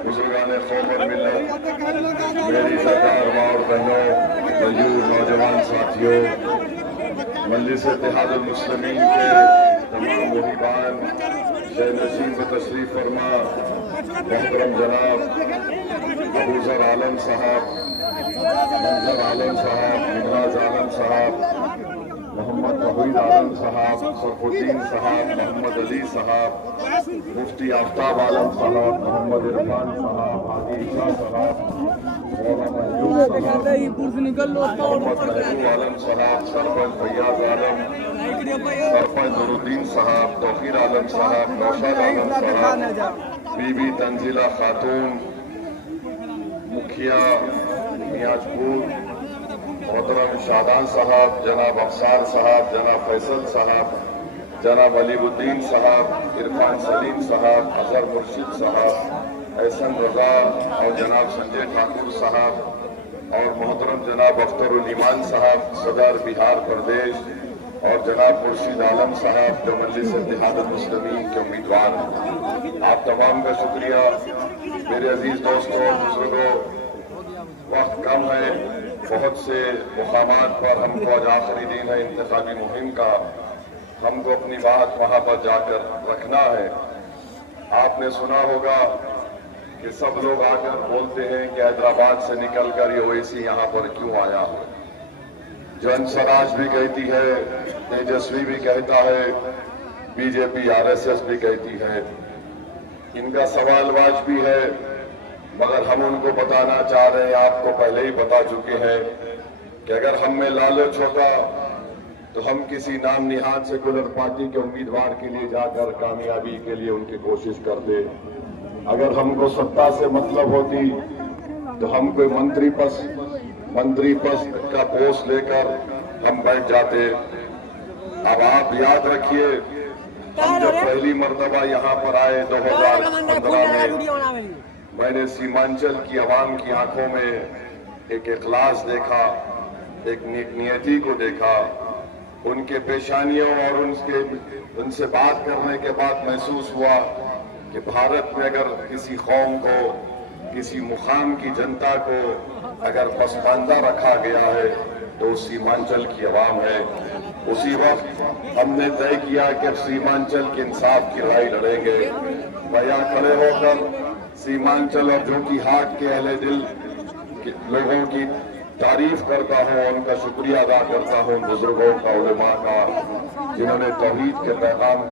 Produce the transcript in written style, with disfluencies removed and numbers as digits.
बुजुर्गान कौम और मिल्लत, मेरी सरकार माँ और बहनों, मौजूद नौजवान साथियों, मजलिस इत्तेहादुल मुस्लिमीन के तमाम मुहिबान, शह नशीन व तशरीफ फरमा मोहतरम जनाब अबूजर आलम साहब, मंजर आलम साहब, मिराज आलम साहब, मोहम्मद तौहीद आलम साहब, सरफुद्दीन साहब, मोहम्मद अली साहब, मुफ्ती आफ्ताब आलम साहब, मोहम्मद इरफान साहब, हाजी ईसा साहब, मोहम्मद महबूब आलम साहब, सरपंच फैयाज आलम, सरपंच नूरुद्दीन साहब, तौकीर आलम साहब, नौशाद आलम साहब, बीबी तंजीला खातून, मुखिया मियाजपुर मोहतरम शाबान साहब, जनाब अफसार साहब, जनाब फैसल साहब, जनाब अलीउद्दीन साहब, इरफान सलीम साहब, अजहर मुर्शिद साहब, एहसन रजा और जनाब संजय ठाकुर साहब और मोहतरम जनाब अख्तरुल ईमान साहब, सदर बिहार प्रदेश और जनाब मुर्शिद आलम साहब जो मजलिस इत्तेहादुल मुस्लिमीन के उम्मीदवार हैं। आप तमाम का शुक्रिया। मेरे अजीज दोस्तों, बुजुर्गों, वक्त कम है, बहुत से मुकामात पर हमको आज आखिरी दिन है इंतखाबी मुहिम का, हमको अपनी बात वहां पर जाकर रखना है। आपने सुना होगा कि सब लोग आकर बोलते हैं कि हैदराबाद से निकलकर ये ओवैसी यहाँ पर क्यों आया है। जन स्वराज भी कहती है, तेजस्वी भी कहता है, बीजेपी आरएसएस भी कहती है। इनका सवाल वाजबी है, मगर हम उनको बताना चाह रहे हैं, आपको पहले ही बता चुके हैं कि अगर हम में लालच होता तो हम किसी नाम निहाद सेकुलर पार्टी के उम्मीदवार के लिए जाकर कामयाबी के लिए उनकी कोशिश करते। अगर हमको सत्ता से मतलब होती तो हम कोई मंत्री पद का पोस्ट लेकर हम बैठ जाते। अब आप याद रखिए, हम जब पहली मर्तबा यहाँ पर आए 2015 में, मैंने सीमांचल की आवाम की आंखों में एक इखलास देखा, एक नियति को देखा। उनके पेशानियों और उनसे बात करने के बाद महसूस हुआ कि भारत में अगर किसी कौम को, किसी मुकाम की जनता को अगर पसमानदा रखा गया है तो सीमांचल की आवाम है। उसी वक्त हमने तय किया कि अब सीमांचल के इंसाफ की लड़ाई लड़ेंगे। मैं यहाँ खड़े होकर सीमांचल और जोकीहाट के अहले दिल लोगों की तारीफ करता हूँ, उनका शुक्रिया अदा करता हूँ, बुजुर्गों का, उलेमा का, जिन्होंने तौहीद के पैगाम